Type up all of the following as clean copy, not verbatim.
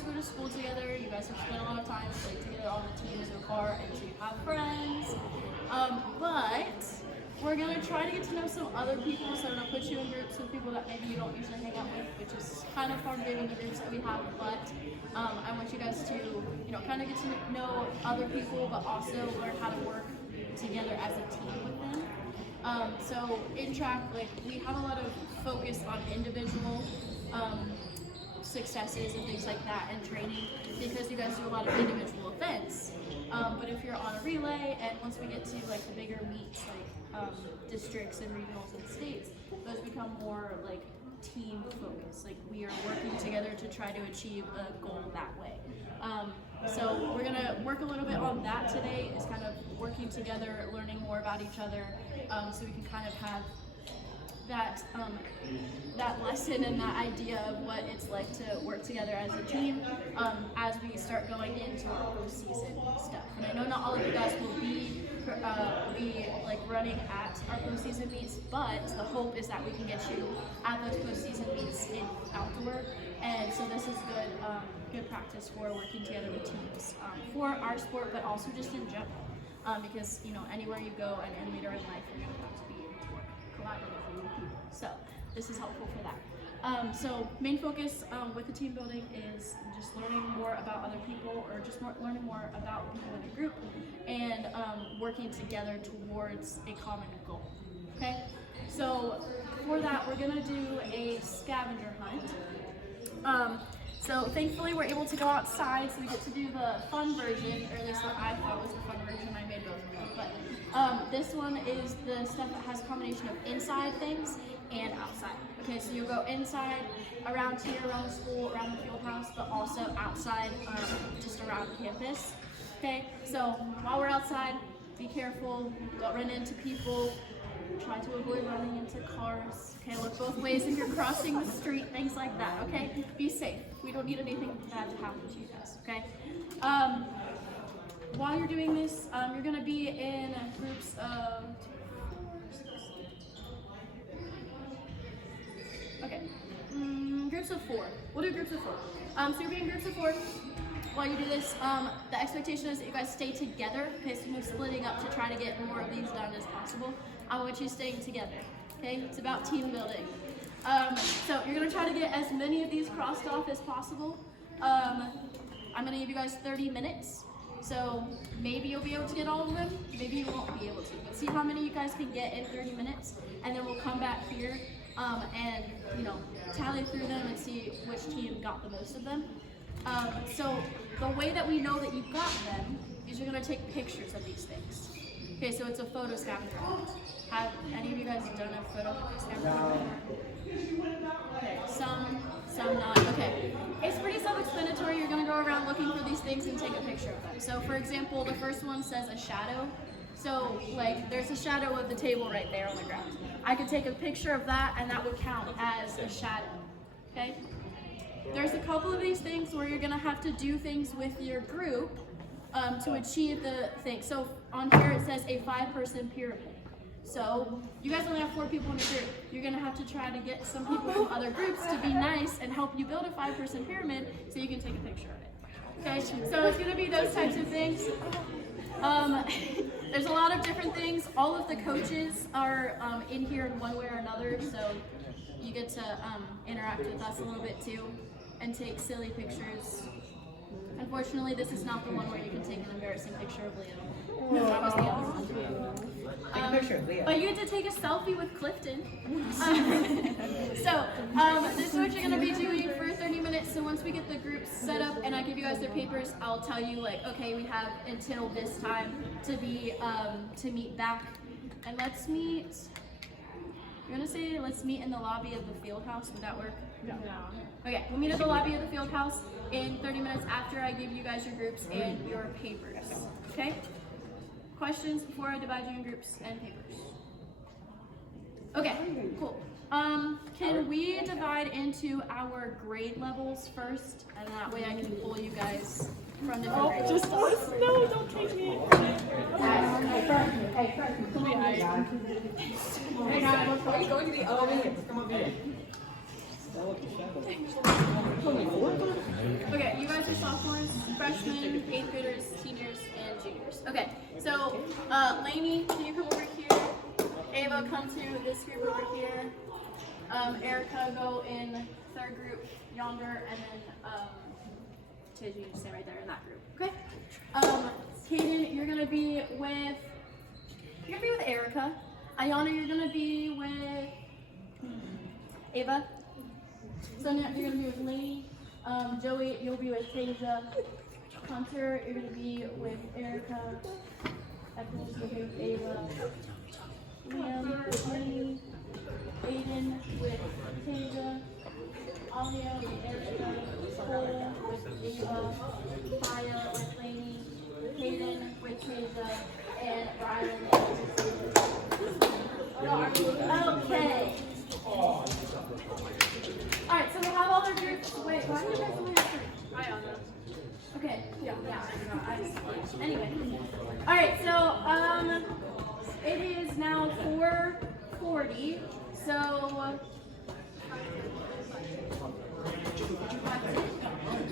guys go to school together, you guys have spent a lot of time playing together on the team so far, and so you have friends. But we're going to try to get to know some other people, so I'm going to put you in groups with people that maybe you don't usually hang out with, which is kind of hard given the groups that we have, but I want you guys to, kind of get to know other people, but also learn how to work together as a team with them. So in track, we have a lot of focus on individual successes and things like that in training, because you guys do a lot of individual events. But if you're on a relay, and once we get to the bigger meets, districts and regionals and states, those become more team focused. We are working together to try to achieve a goal that way. So we're gonna work a little bit on that today, is kind of working together, learning more about each other, so we can kind of have that lesson and that idea of what it's like to work together as a team as we start going into our postseason stuff. And I know not all of you guys will be running at our postseason meets, but the hope is that we can get you at those postseason meets in outdoor. And so this is good practice for working together with teams for our sport, but also just in general. Because anywhere you go and later in life, you're going to have to be able to work collaboratively with people. So this is helpful for that. So main focus with the team building is just learning more about other people, or just learning more about people in a group, and working together towards a common goal. Okay. So for that, we're gonna do a scavenger hunt. So thankfully we're able to go outside, so we get to do the fun version, or at least what I thought was the fun version. I made both of them, but this one is the stuff that has a combination of inside things and outside. Okay, so you'll go inside, around here, around the school, around the field house, but also outside, just around campus. Okay, so while we're outside, be careful, don't run into people, try to avoid running into cars. Okay, look both ways if you're crossing the street, things like that. Okay, be safe. We don't need anything bad to happen to you guys. Okay. While you're doing this, you're going to be in groups of groups of 4. We'll do groups of 4. So you're being groups of 4. While you do this, the expectation is that you guys stay together. Okay, so you're splitting up to try to get more of these done as possible. I want you staying together. Okay, it's about team building. So you're gonna try to get as many of these crossed off as possible. I'm gonna give you guys 30 minutes. So maybe you'll be able to get all of them, maybe you won't be able to. But see how many you guys can get in 30 minutes, and then we'll come back here and tally through them and see which team got the most of them. So the way that we know that you've got them is you're gonna take pictures of these things. Okay, so it's a photo scavenger hunt. Have any of you guys done a photo scavenger hunt? Okay, some not. Okay, it's pretty self-explanatory. You're gonna go around looking for these things and take a picture of them. So for example, the first one says a shadow. So there's a shadow of the table right there on the ground. I could take a picture of that, and that would count as a shadow. Okay. There's a couple of these things where you're gonna have to do things with your group to achieve the thing. So on here it says a 5-person pyramid. So you guys only have 4 people in a group. You're gonna have to try to get some people from other groups to be nice and help you build a 5-person pyramid so you can take a picture of it. Okay, so it's gonna be those types of things. There's a lot of different things. All of the coaches are in here in one way or another, so you get to interact with us a little bit too and take silly pictures. Unfortunately, this is not the one where you can take an embarrassing picture of Leo. That was the other one. Take a picture of Leo. But you get to take a selfie with Clifton. So this is what you're going to be doing for 30 minutes. So once we get the groups set up and I give you guys their papers, I'll tell you okay, we have until this time to be to meet back. And let's meet. You're going to say let's meet in the lobby of the field house. Would that work? No. Okay, we'll meet at the lobby of the field house in 30 minutes after I give you guys your groups and your papers. Okay? Questions before I divide you in groups and papers? Okay, cool. Can we divide into our grade levels first, and that way I can pull you guys from different grades? Just us? No, don't take me. Hey guys, are you going to the elevator? Come over here. Okay, you guys freshmen, 8th graders, seniors, and juniors. Okay, so Lainey, can you come over here? Ava, come to this group over here. Erica, go in 3rd group yonder, and then Tej, you just stay right there in that group. Okay. Kaden, you're gonna be with Erica. Ayana, you're gonna be with Ava. Sonia, you're gonna be with Lainey. Joey, you'll be with Tasia. Hunter, you're gonna be with Erica. Echols, you'll be with Ava. Liam with Lainey. Aiden with Tasia. Alia with Erica. Cole with Ava. Maya with Lainey. Hayden with Tasia. And Rylan with Tasia. Okay. Alright, so we have all our groups. Wait, why do you guys only have 3? I don't know. Okay, yeah, anyway. Alright, so it is now 4:40. So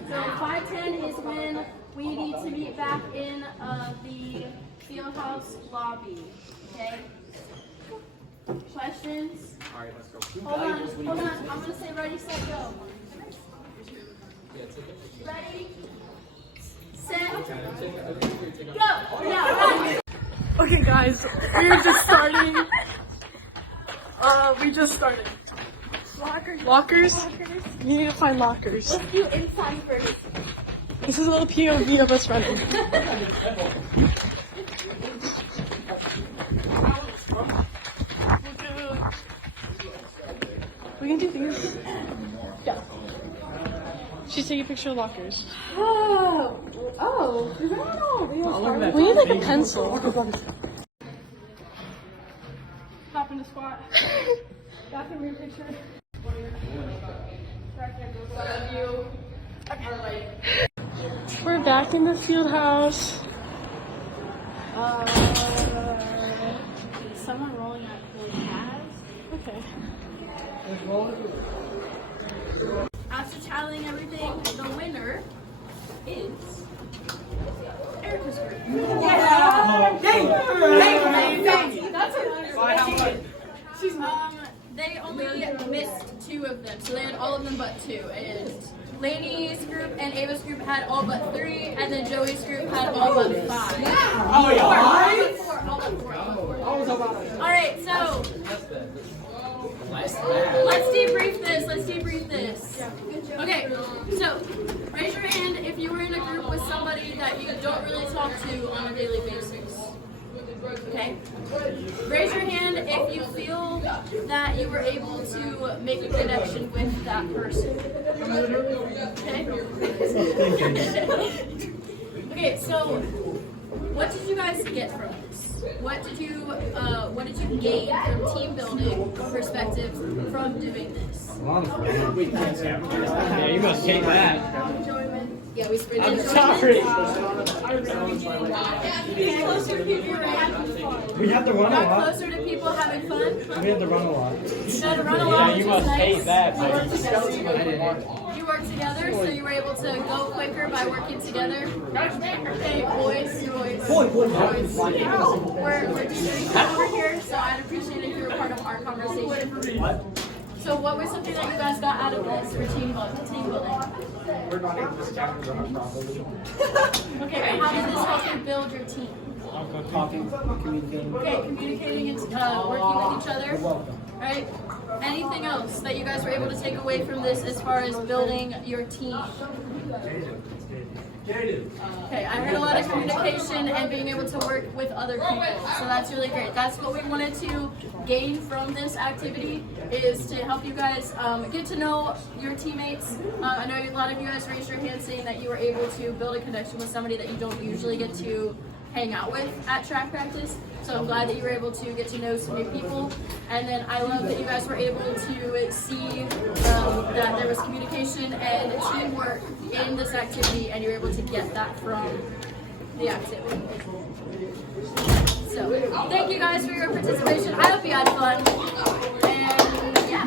5:10 is when we need to meet back in the Fieldhouse lobby. Okay? Questions? Alright, let's go. Hold on. I'm gonna say ready, set, go. Ready, set, go. Yeah, Okay, guys, we're just starting. We just started. Lockers? We need to find lockers. let's do inside first. This is a little POV of us running. We can do these. Yeah. She's taking a picture of lockers. Oh, is that all? We need like a pencil. Hop in the squat. Back in your picture. We're back in the field house. Someone rolling out the calves. Okay. After tallying everything, the winner is Erica's group. Yeah. That's they only missed 2 of them, so they had all of them but 2. And Lainey's group and Ava's group had all but 3, and then Joey's group had all but 5. Oh, yeah. All but 4. All right, so let's debrief this. Okay, so raise your hand if you were in a group with somebody that you don't really talk to on a daily basis. Okay? Raise your hand if you feel that you were able to make a connection with that person. Okay? Okay, so what did you guys get from this? What did you gain from team building perspective from doing this? Yeah, you must take that. Yeah, we spread I'm sorry. Get closer to people having fun. We had to run a Got lot. closer to people having fun. We had to run a lot. You had to run along. Yeah, you must hate that. You worked together, so you were able to go quicker by working together. Okay, boys. We're debriefing over here, so I'd appreciate if you were part of our conversation. So what was something that you guys got out of this for team building? We're not able to stack the run properly. Okay, and how did this help you build your team? Talking, communicating. Okay, communicating and working with each other. You're welcome. Right? Anything else that you guys were able to take away from this as far as building your team? Okay, I heard a lot of communication and being able to work with other people, so that's really great. That's what we wanted to gain from this activity, is to help you guys get to know your teammates. I know a lot of you guys raised your hand saying that you were able to build a connection with somebody that you don't usually get to hang out with at track practice. So I'm glad that you were able to get to know some new people. And then I love that you guys were able to see that there was communication and teamwork in this activity, and you were able to get that from the activity. So thank you guys for your participation. I hope you had fun. And yeah.